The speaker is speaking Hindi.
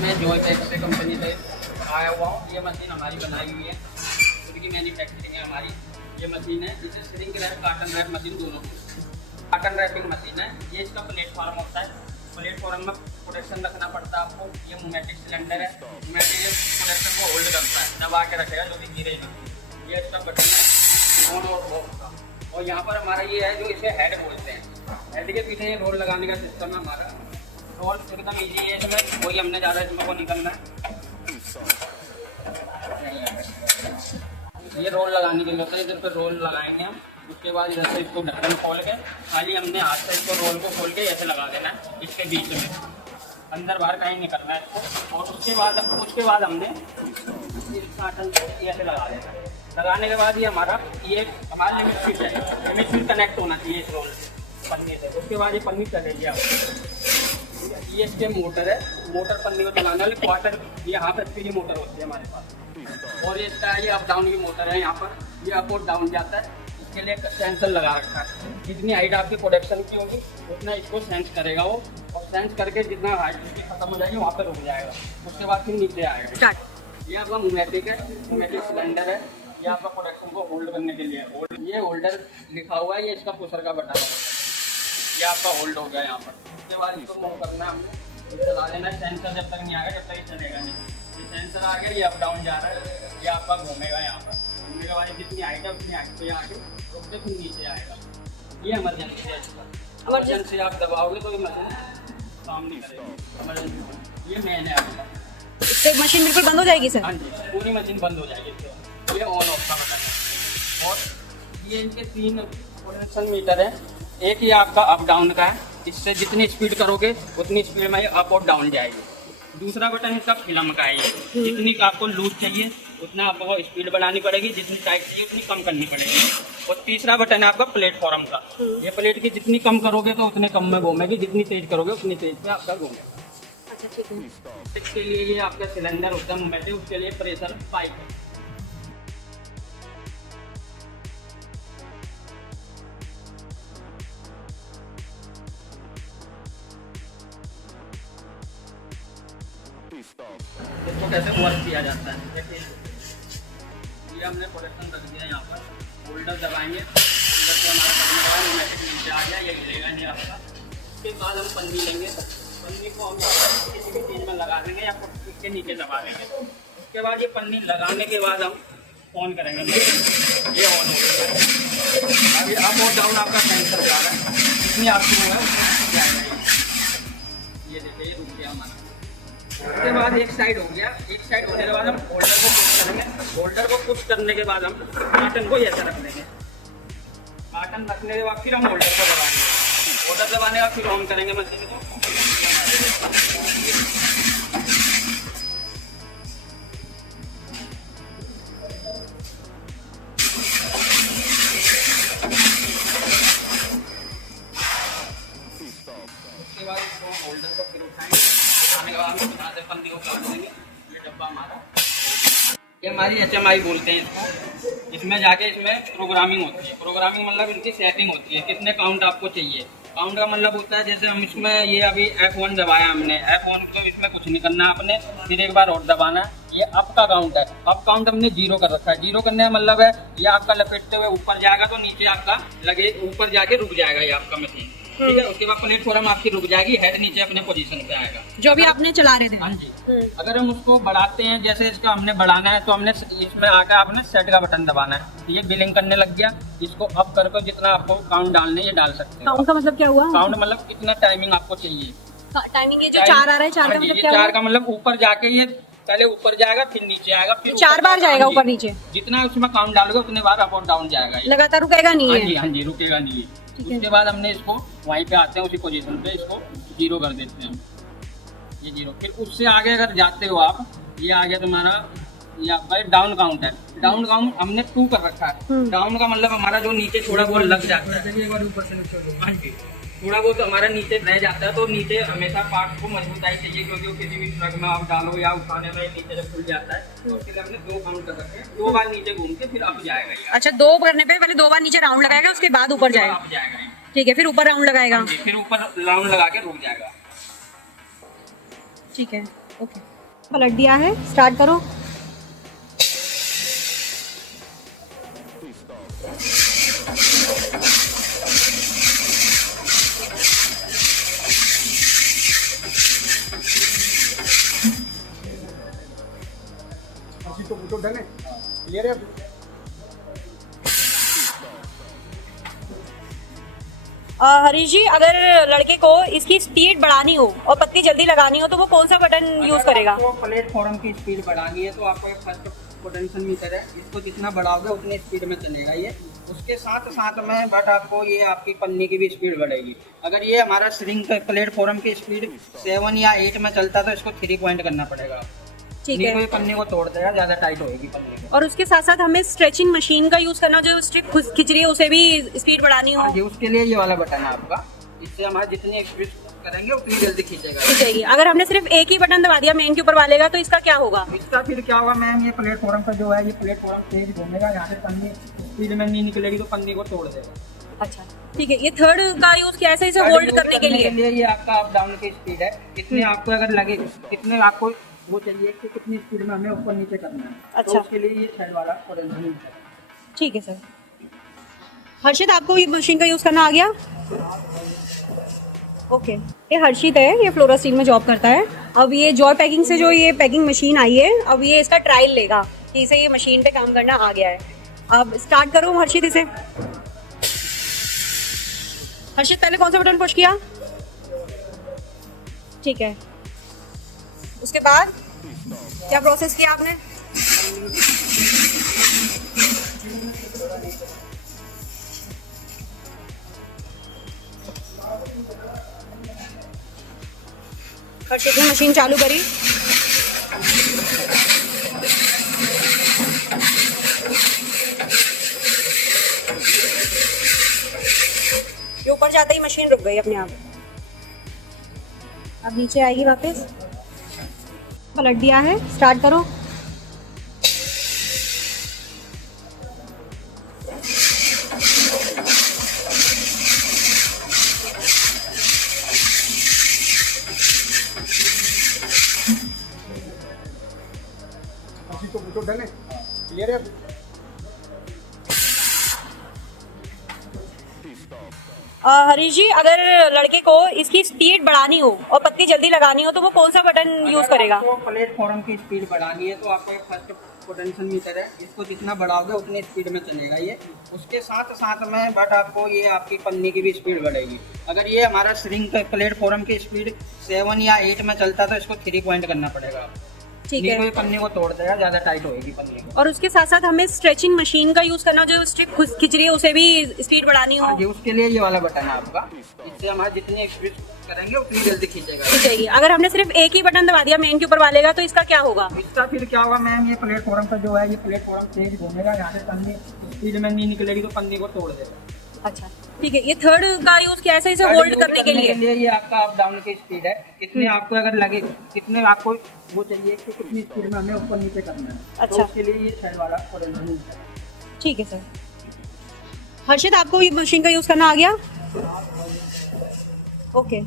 मैं जॉयटेक से कंपनी से आया हुआ हूँ। ये मशीन हमारी बनाई हुई है, खुद की मैन्युफैक्चरिंग है हमारी। ये मशीन है, इसे shrink wrap, carton wrap machine दोनों। कार्टन रैपिंग मशीन है। ये इसका प्लेटफॉर्म होता है, प्लेटफॉर्म में प्रोटेक्शन रखना पड़ता है आपको। ये न्यूमेटिक सिलेंडर है, न्यूमेटिक प्रोटेक्शन को होल्ड करता है, दबा के रखेगा जो कि गिरेगा। ये इसका बटन है ऑन और ऑफ का। और यहाँ पर हमारा ये है जो इसे हेड बोलते हैं। हेड के पीछे ये रोल लगाने का सिस्टम है हमारा। रोल एकदम ईजी है, इसमें कोई हमने ज़्यादा इसमें को निकलना है। ये रोल लगाने के लिए होता है, इधर पर रोल लगाएंगे हम। उसके बाद इधर से इसको ढक्कन खोल के खाली हमने हाथ से इसको रोल को खोल के ऐसे लगा देना है इसके बीच में, अंदर बाहर कहीं नहीं करना है इसको। और उसके बाद हमने इस कार्टन को ऐसे लगा देना है। लगाने के बाद ये हमारा लिमिट स्विच है, लिमिट स्विच कनेक्ट होना चाहिए इस रोल पन्नी से। उसके बाद ये पन्नी चलेगी आपको। ये इसके मोटर है, मोटर पन्नी को चलाने वाले क्वार्टर, ये यहाँ पर फ्री मोटर होती है हमारे पास। और ये इसका ये अप डाउन की मोटर है, यहाँ पर ये अप और डाउन जाता है। इसके लिए सेंसर लगा रखा है, जितनी हाइट आपकी प्रोडक्शन की होगी उतना इसको सेंस करेगा वो। और सेंस करके जितना हाइट इसकी खत्म हो जाएगी वहाँ पर रुक जाएगा। उसके बाद फिर नीचे आएगा। ये आपका न्यूमेटिक है, न्यूमेटिक सिलेंडर है। ये आपका प्रोडक्शन को होल्ड करने के लिए ये होल्डर लिखा हुआ है, ये इसका पुशर का बटन है। ये आपका होल्ड हो गया यहाँ पर। उसके बाद इसको मूव करना है हमने, चला देना है। सेंसर जब तक नहीं आएगा जब तक ये चलेगा नहीं। ये सेंसर आ गया, ये अप डाउन जा रहा है, ये आपका घूमेगा यहाँ पर। घूमने के बाद जितनी हाइट है उतनी हाइट पे आके रुक के फिर नीचे आएगा। ये इमरजेंसी है इसका। इमरजेंसी आप दबाओगे तो ये मशीन काम नहीं करेगी। इमरजेंसी ये मेन है आपका। इससे मशीन बिल्कुल बंद हो जाएगी सर? हाँ जी, पूरी मशीन बंद हो जाएगी इससे। ये ऑन ऑफ का बटन है। और ये इनके 3 पोटेंशियल मीटर है। एक ये आपका अप डाउन का है, इससे जितनी स्पीड करोगे उतनी स्पीड में ये अप और डाउन जाएगी। दूसरा बटन इसका फिल्म का है, ये जितनी आपको लूज चाहिए उतना आपको स्पीड बढ़ानी पड़ेगी, जितनी टाइट चाहिए उतनी कम करनी पड़ेगी। और तीसरा बटन है आपका प्लेटफॉर्म का। ये प्लेट की जितनी कम करोगे तो उतने कम में घूमेगी, जितनी तेज करोगे उतनी तेज पे आपका घूमेगा। अच्छा ठीक है। इसके लिए ये आपका सिलेंडर होता है न्यूमेटिक, उसके लिए प्रेशर पाइप है। इसको कैसे वर्क किया जाता है देखिए। ये हमने प्रोडक्शन रख दिया यहाँ पर, होल्डर दबाएंगे, होल्डर से हमारा न्यूमेटिक नीचे आ गया, ये गिरेगा नहीं आपका। उसके बाद हम पन्नी लेंगे, पन्नी को हम किसी भी चीज़ में लगा देंगे या इसके नीचे दबा देंगे। उसके बाद ये पन्नी लगाने के बाद हम ऑन करेंगे, ये ऑन हो गया। अभी अप और डाउन आपका सेंसर जा रहा है, जितनी आपकी होगा उतना जाएगा। ये देखिए ये रुक गया हमारा। उसके बाद एक साइड हो गया, एक साइड होने के बाद हम होल्डर को पुश करेंगे। होल्डर को पुश करने के बाद हम कार्टन को ऐसे रख देंगे। कार्टन रखने के बाद फिर हम होल्डर को दबाएंगे। होल्डर दबाने के बाद फिर ऑन करेंगे मशीन को। उसके बाद इसको होल्डर को फिर उठाएंगे, उठाने के बाद हम यहाँ से पन्नी को काट देंगे। ये डब्बा हमारा, ये हमारी HMI बोलते हैं इसको। इसमें जाके इसमें प्रोग्रामिंग होती है। प्रोग्रामिंग मतलब इनकी सेटिंग होती है, कितने काउंट आपको चाहिए। काउंट का मतलब होता है जैसे हम इसमें ये अभी F1 दबाया हमने, F1 तो इसमें कुछ नहीं करना आपने, फिर एक बार और दबाना। ये अप का काउंट है, अप काउंट हमने 0 कर रखा है। 0 करने का मतलब है ये आपका लपेटते हुए ऊपर जाएगा तो नीचे आपका लगे, ऊपर जाके रुक जाएगा ये आपका मशीन, ठीक है। उसके बाद प्लेटफॉर्म आपकी रुक जाएगी, हेड नीचे अपने पोजीशन पे आएगा जो भी आपने चला रहे थे। हाँ जी। अगर हम उसको बढ़ाते हैं, जैसे इसका हमने बढ़ाना है तो हमने इसमें आकर आपने सेट का बटन दबाना है। ये बिलिंग करने लग गया, इसको अप करके जितना आपको काउंट डालने ये डाल सकते हैं। काउंट का मतलब क्या हुआ? काउंट मतलब कितना टाइमिंग आपको चाहिए। टाइमिंग ये जो 4 आ रहा है, 4 का मतलब क्या? 4 का मतलब ऊपर जाके ये पहले ऊपर जाएगा फिर नीचे आएगा, फिर 4 बार जाएगा ऊपर नीचे। जितना उसमें काउंट डालोगे उतने बार अप और डाउन जाएगा, लगातार रुकेगा नहीं है। हाँ जी रुकेगा नहीं है। उसके बाद हमने इसको वहीं पे आते हैं, उसी पोजीशन पे इसको 0 कर देते हैं, ये 0। फिर उससे आगे अगर जाते हो आप, ये आ गया तुम्हारा, ये आपका डाउन काउंट है। डाउन काउंट हमने 2 कर रखा है। डाउन का मतलब हमारा जो नीचे थोड़ा बहुत लग जाता है, हाँ जी थोड़ा बहुत हमारा नीचे रह जाता है, तो नीचे हमेशा पार्ट को मजबूताई चाहिए, क्योंकि वो किसी भी ट्रक में आप डालो या उठाने में नीचे जब खुल जाता है तो उसके लिए हमने 2 काउंट कर रखे हैं। 2 बार नीचे घूम के फिर अप जाएगा। अच्छा 2 करने पे पहले 2 बार नीचे राउंड लगाएगा, उसके बाद ऊपर जाएगा। अप जाएगा, ठीक है। फिर ऊपर राउंड लगाएगा, फिर ऊपर राउंड लगा के रुक जाएगा। ठीक है। ओके, पलट दिया है, स्टार्ट करो। तो डन है, क्लियर है। हरीश जी, अगर लड़के को इसकी स्पीड बढ़ानी हो और पत्ती जल्दी लगानी हो तो वो कौन सा बटन यूज करेगा? आपको प्लेटफॉर्म की स्पीड बढ़ानी है तो आपको एक फर्स्ट पोटेंशियल मीटर है, इसको जितना बढ़ाओगे उतनी स्पीड में चलेगा ये। उसके साथ साथ में बट आपको ये आपकी पन्नी की भी स्पीड बढ़ेगी। अगर ये हमारा श्रिंक प्लेटफॉर्म की स्पीड 7 या 8 में चलता तो इसको 3 पॉइंट करना पड़ेगा। ठीक नहीं है। तो ये पन्नी को तोड़ देगा, ज्यादा टाइट होगी पन्नी को। और उसके साथ साथ हमें स्ट्रेचिंग मशीन का यूज करना, जो स्ट्रिप खिंच रही है उसे भी स्पीड बढ़ानी हो। हाँ जी, उसके लिए ये वाला बटन है आपका, इससे हमारा जितनी स्पीड करेंगे उतनी जल्दी खींचेगा। खींचेगी। अगर हमने सिर्फ एक ही बटन दबा दिया मेन के ऊपर वाले का तो इसका क्या होगा? इसका फिर क्या होगा मैम, ये प्लेटफॉर्म पर जो है ये प्लेटफॉर्म तेज घूमेगा, यहाँ से पन्नी स्पीड में नहीं निकलेगी तो पन्नी को तोड़ देगा। अच्छा, ठीक है। ये थर्ड का यूज क्या है, इसे होल्ड करने के लिए? ये आपका अप डाउन की स्पीड है, कितने आपको अगर लगे, कितने आपको वो चाहिए कि कितनी स्पीड में हमें ऊपर नीचे करना है। अच्छा। तो उसके लिए ये साइड वाला पोटेंशियल मीटर है। ठीक है सर। हर्षित, आपको ये मशीन का यूज करना आ गया? ओके, ये हर्षित है, ये फ्लोरा स्टील में जॉब करता है। अब ये जॉय पैकिंग से जो ये पैकिंग मशीन आई है, अब ये इसका ट्रायल लेगा कि इसे ये मशीन पे काम करना आ गया है। अब स्टार्ट करो हर्षित इसे। हर्षित, पहले कौन सा बटन पुश किया? ठीक है, उसके बाद क्या प्रोसेस किया आपने? हर्षित ने मशीन चालू करी। ये ऊपर जाते ही मशीन रुक गई अपने आप। अब नीचे आएगी वापस। पलट दिया है, स्टार्ट करो। तो डन है, क्लियर है। हरीश जी, अगर लड़के को इसकी स्पीड बढ़ानी हो और पत्ती जल्दी लगानी हो तो वो कौन सा बटन यूज करेगा? आपको प्लेटफॉर्म की स्पीड बढ़ानी है तो आपको एक फर्स्ट पोटेंशियल मीटर है, इसको जितना बढ़ाओगे उतनी स्पीड में चलेगा ये। उसके साथ साथ में बट आपको ये आपकी पन्नी की भी स्पीड बढ़ेगी। अगर ये हमारा श्रिंक प्लेटफॉर्म की स्पीड 7 या 8 में चलता तो इसको 3 पॉइंट करना पड़ेगा। ठीक नहीं है। तो ये पन्नी को तोड़ देगा, ज्यादा टाइट होगी पन्नी को। और उसके साथ साथ हमें स्ट्रेचिंग मशीन का यूज करना, जो स्ट्रिप खिंच रही है उसे भी स्पीड बढ़ानी हो। हाँ जी, उसके लिए ये वाला बटन है आपका, इससे हमारा जितनी स्पीड करेंगे उतनी जल्दी खींचेगा। खींचेगी। अगर हमने सिर्फ एक ही बटन दबा दिया मेन के ऊपर वाले का तो इसका क्या होगा? इसका फिर क्या होगा मैम, ये प्लेटफॉर्म पर जो है ये प्लेटफॉर्म तेज घूमेगा, यहाँ से पन्नी स्पीड में नहीं निकलेगी तो पन्नी को तोड़ देगा। अच्छा, ठीक है। ये थर्ड का यूज क्या है, इसे होल्ड करने के लिए? ये आपका अप डाउन की स्पीड है, कितने आपको अगर लगे, कितने आपको वो चाहिए कि कितनी स्पीड में हमें ऊपर नीचे करना है। अच्छा। तो उसके लिए ये साइड वाला पोटेंशियल मीटर है। ठीक है सर। हर्षित, आपको ये मशीन का यूज करना आ गया? ओके।